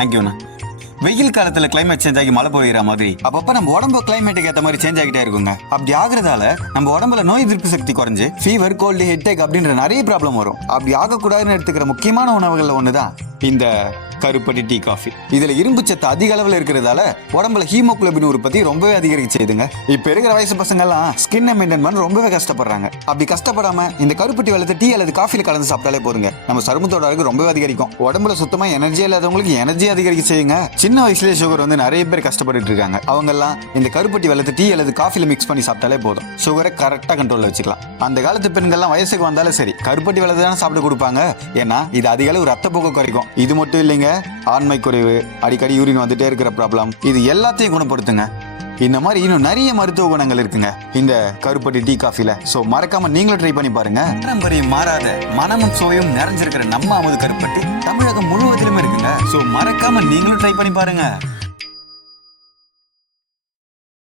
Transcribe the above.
தேங்க்யூண்ணா. வெயில் காலத்துல கிளைமேட் சேஞ்ச் ஆகி மழை பொழிகிற மாதிரி அப்பப்ப நம்ம உடம்பு கிளைமேட்டுக்கு ஏற்ற மாதிரி சேஞ்ச் ஆகிட்டே இருக்குங்க. அப்படி ஆகுறதால நம்ம உடம்புல நோய் எதிர்ப்பு சக்தி குறைஞ்சு ஃபீவர், கோல்டு, ஹெட்டேக் அப்படின்ற நிறைய ப்ராப்ளம் வரும். அப்படி ஆகக்கூடாதுன்னு எடுத்துக்கிற முக்கியமான உணவுகள்ல ஒண்ணுதான் இந்த கருப்பட்டி டீ காஃபி. இதுல இரும்பு சத்து அதிக அளவில் இருக்கிறதால உடம்புல ஹீமோகுளோபின் உற்பத்தி ரொம்பவே அதிகரிக்க செய்யுதுங்க. இப்ப இருக்கிற வயசு பசங்க எல்லாம் ஸ்கின்னை மெயின்டைன் பண்ண ரொம்பவே கஷ்டப்படுறாங்க. அப்படி கஷ்டப்படாம இந்த கருப்பட்டி வெள்ளத்தை டீ அல்லது காஃபில கலந்து சாப்பிட்டாலே போதுங்க, நம்ம சருமத்தோட அழகு ரொம்பவே அதிகரிக்கும். உடம்புல சுத்தமா எனர்ஜி இல்லாதவங்களுக்கு எனர்ஜி அதிகரிக்க செய்யுங்க. சின்ன வயசுலேயே சுகர் வந்து நிறைய பேர் கஷ்டப்பட்டு இருக்காங்க. அவங்க எல்லாம் இந்த கருப்பட்டி வெள்ளத்தை டீ அல்லது காஃபில மிக்ஸ் பண்ணி சாப்பிட்டாலே போதும், சுகரை கரெக்டா கண்ட்ரோல்ல வச்சுக்கலாம். அந்த காலத்து பெண்கள்லாம் வயசுக்கு வந்தாலும் சரி கருப்பட்டி வெள்ளத்தை தான் சாப்பிட்டு கொடுப்பாங்க. ஏன்னா இது அதிக அளவு ரத்த போக்கு குறைக்கும். இது மட்டும் இல்லைங்க, ஆண்மை குறைவு, அடிக்கடி யூரின் வந்துட்டே இருக்கிற ப்ராப்ளம், இது எல்லாத்தையும் குணப்படுத்துங்க. இந்த மாதிரி இன்னும் நிறைய மருத்துவ குணங்கள் இருக்குங்க இந்த கருப்பட்டி டீ காஃபில. சோ மறக்காம நீங்களும் ட்ரை பண்ணி பாருங்க. பாரம்பரியம் மாறாத மனமும் சுவையும் நிறைஞ்சிருக்கிற நம்ம அமுது கருப்பட்டி தமிழகம் முழுவதிலும் இருக்குங்க. சோ மறக்காம நீங்களும் ட்ரை பண்ணி பாருங்க.